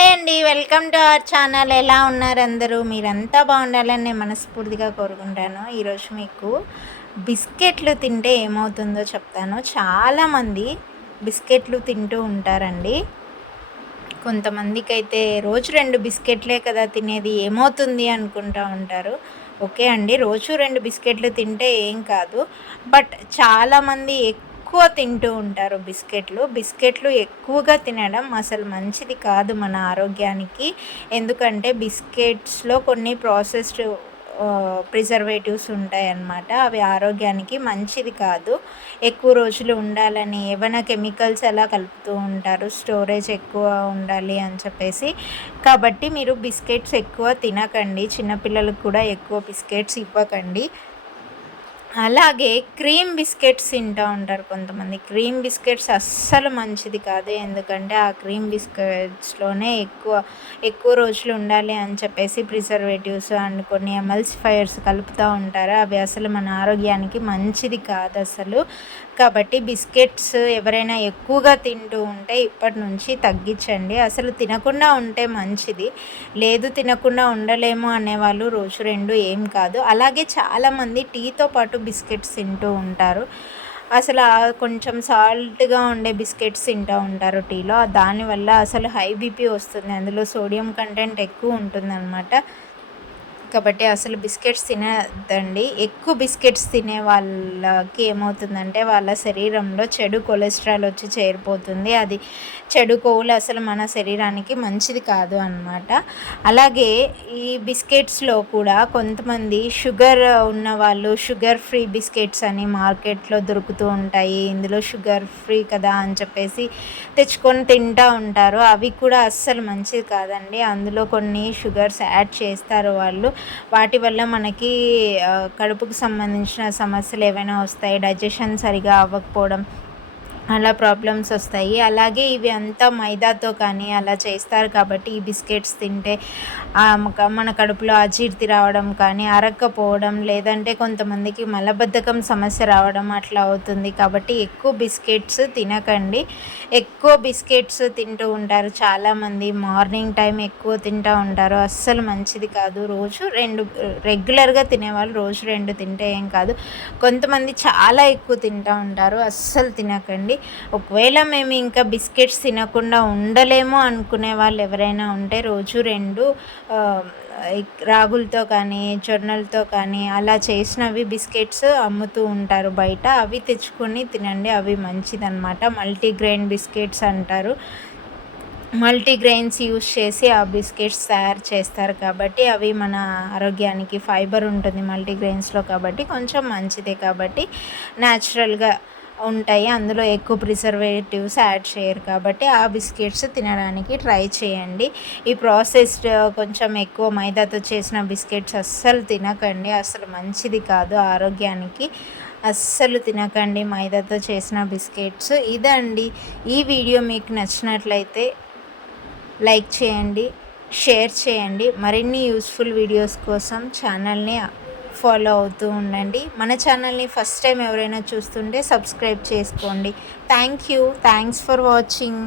Hi అండి welcome to our channel. ఎలా ఉన్నారు అందరూ? మీరంతా బాగుండాలని నేను మనస్ఫూర్తిగా కోరుకుంటాను. ఈరోజు మీకు బిస్కెట్లు తింటే ఏమవుతుందో చెప్తాను. చాలామంది బిస్కెట్లు తింటూ ఉంటారండి. కొంతమందికి అయితే రోజు రెండు బిస్కెట్లే కదా తినేది ఏమవుతుంది అనుకుంటూ ఉంటారు. ఓకే అండి రోజు రెండు బిస్కెట్లు తింటే ఏం కాదు. బట్ చాలామంది ఎక్కువ ఎక్కువ తింటూ ఉంటారు బిస్కెట్లు. బిస్కెట్లు ఎక్కువగా తినడం అసలు మంచిది కాదు మన ఆరోగ్యానికి. ఎందుకంటే బిస్కెట్స్లో కొన్ని ప్రాసెస్డ్ ప్రిజర్వేటివ్స్ ఉంటాయన్నమాట. అవి ఆరోగ్యానికి మంచిది కాదు. ఎక్కువ రోజులు ఉండాలని ఏమైనా కెమికల్స్ అలా కలుపుతూ ఉంటారు. స్టోరేజ్ ఎక్కువ ఉండాలి అని చెప్పేసి. కాబట్టి మీరు బిస్కెట్స్ ఎక్కువ తినకండి. చిన్నపిల్లలకు కూడా ఎక్కువ బిస్కెట్స్ ఇవ్వకండి. అలాగే క్రీమ్ బిస్కెట్స్ తింటూ ఉంటారు కొంతమంది. క్రీమ్ బిస్కెట్స్ అస్సలు మంచిది కాదు. ఎందుకంటే ఆ క్రీమ్ బిస్కెట్స్లోనే ఎక్కువ ఎక్కువ రోజులు ఉండాలి అని చెప్పేసి ప్రిజర్వేటివ్స్ అండ్ కొన్ని ఎమల్సిఫైయర్స్ కలుపుతూ ఉంటారు. అవి అసలు మన ఆరోగ్యానికి మంచిది కాదు అసలు. కాబట్టి బిస్కెట్స్ ఎవరైనా ఎక్కువగా తింటూ ఉంటే ఇప్పటి నుంచి తగ్గించండి. అసలు తినకుండా ఉంటే మంచిది. లేదు తినకుండా ఉండలేము అనేవాళ్ళు రోజు రెండు ఏం కాదు. అలాగే చాలామంది టీతో పాటు బిస్కెట్స్ తింటూ ఉంటారు. అసలు కొంచెం సాల్ట్గా ఉండే బిస్కెట్స్ తింటూ ఉంటారు టీలో. దానివల్ల అసలు హై బీపీ వస్తుంది. అందులో సోడియం కంటెంట్ ఎక్కువ ఉంటుంది అనమాట కాబట్టి అసలు బిస్కెట్స్ తినదండి. ఎక్కువ బిస్కెట్స్ తినే వాళ్ళకి ఏమవుతుందంటే వాళ్ళ శరీరంలో చెడు కొలెస్ట్రాల్ వచ్చి చేరిపోతుంది. అది చెడు కొవ్వులు అసలు మన శరీరానికి మంచిది కాదు అనమాట అలాగే ఈ బిస్కెట్స్లో కూడా కొంతమంది షుగర్ ఉన్న వాళ్ళు షుగర్ ఫ్రీ బిస్కెట్స్ అని మార్కెట్లో దొరుకుతూ ఉంటాయి. ఇందులో షుగర్ ఫ్రీ కదా అని చెప్పేసి తెచ్చుకొని తింటూ ఉంటారు. అవి కూడా అస్సలు మంచిది కాదండి. అందులో కొన్ని షుగర్స్ యాడ్ చేస్తారు వాళ్ళు. వాటి వల్ల మనకి కడుపుకు సంబంధించిన సమస్యలు ఏవైనా వస్తాయి డైజెషన్ సరిగా అవ్వకపోవడం అలా ప్రాబ్లమ్స్ వస్తాయి. అలాగే ఇవి అంతా మైదాతో కానీ అలా చేస్తారు కాబట్టి ఈ బిస్కెట్స్ తింటే మన కడుపులో అజీర్తి రావడం కానీ అరక్కపోవడం లేదంటే కొంతమందికి మలబద్ధకం సమస్య రావడం అట్లా అవుతుంది. కాబట్టి ఎక్కువ బిస్కెట్స్ తినకండి. ఎక్కువ బిస్కెట్స్ తింటూ ఉంటారు చాలామంది. మార్నింగ్ టైం ఎక్కువ తింటూ ఉంటారు. అస్సలు మంచిది కాదు. రోజు రెండు రెగ్యులర్గా తినేవాళ్ళు రోజు రెండు తింటే ఏం కాదు. కొంతమంది చాలా ఎక్కువ తింటూ ఉంటారు. అస్సలు తినకండి. ఒకవేళ మేము ఇంకా బిస్కెట్స్ తినకుండా ఉండలేము అనుకునే వాళ్ళు ఎవరైనా ఉంటే రోజు రెండు రాగులతో కానీ జొన్నలతో కానీ అలా చేసినవి బిస్కెట్స్ అమ్ముతూ ఉంటారు బయట. అవి తెచ్చుకొని తినండి అవి మంచిదన్నమాట. మల్టీగ్రెయిన్ బిస్కెట్స్ అంటారు. మల్టీగ్రెయిన్స్ యూస్ చేసి ఆ బిస్కెట్స్ తయారు చేస్తారు కాబట్టి అవి మన ఆరోగ్యానికి ఫైబర్ ఉంటుంది మల్టీగ్రెయిన్స్లో కాబట్టి కొంచెం మంచిదే కాబట్టి న్యాచురల్గా ఉంటాయి. అందులో ఎక్కువ ప్రిజర్వేటివ్స్ యాడ్ చేయరు కాబట్టి ఆ బిస్కెట్స్ తినడానికి ట్రై చేయండి. ఈ ప్రాసెస్డ్ కొంచెం ఎక్కువ మైదాతో చేసిన బిస్కెట్స్ అస్సలు తినకండి. అసలు మంచిది కాదు ఆరోగ్యానికి. అస్సలు తినకండి మైదాతో చేసిన బిస్కెట్స్. ఇదండి. ఈ వీడియో మీకు నచ్చినట్లయితే లైక్ చేయండి షేర్ చేయండి. మరిన్ని యూస్ఫుల్ వీడియోస్ కోసం ఛానల్ని ఫాలో అవుతూ ఉండండి. మన ఛానల్ని ఫస్ట్ టైం ఎవరైనా చూస్తుంటే సబ్స్క్రైబ్ చేసుకోండి. Thank you thanks for watching